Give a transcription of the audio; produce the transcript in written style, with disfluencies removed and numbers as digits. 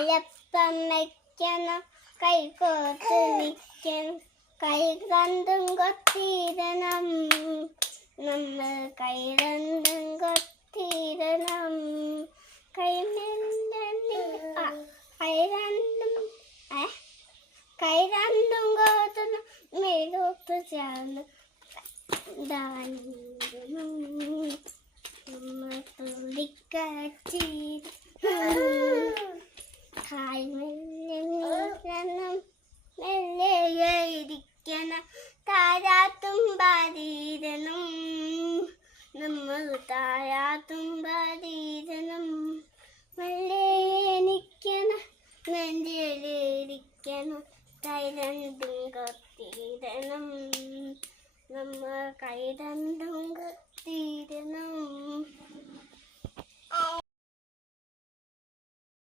അലപ്പം വയ്ക്കണം, കൈകോർത്ത് നിൽക്കണം, കൈ രണ്ടും കൊത്തിയിടണം, നമ്മൾ കൈ രണ്ടും കൊത്തിയിടണം, കൈ രണ്ടും കോർത്ത് മേലോട്ട് ചേർന്ന്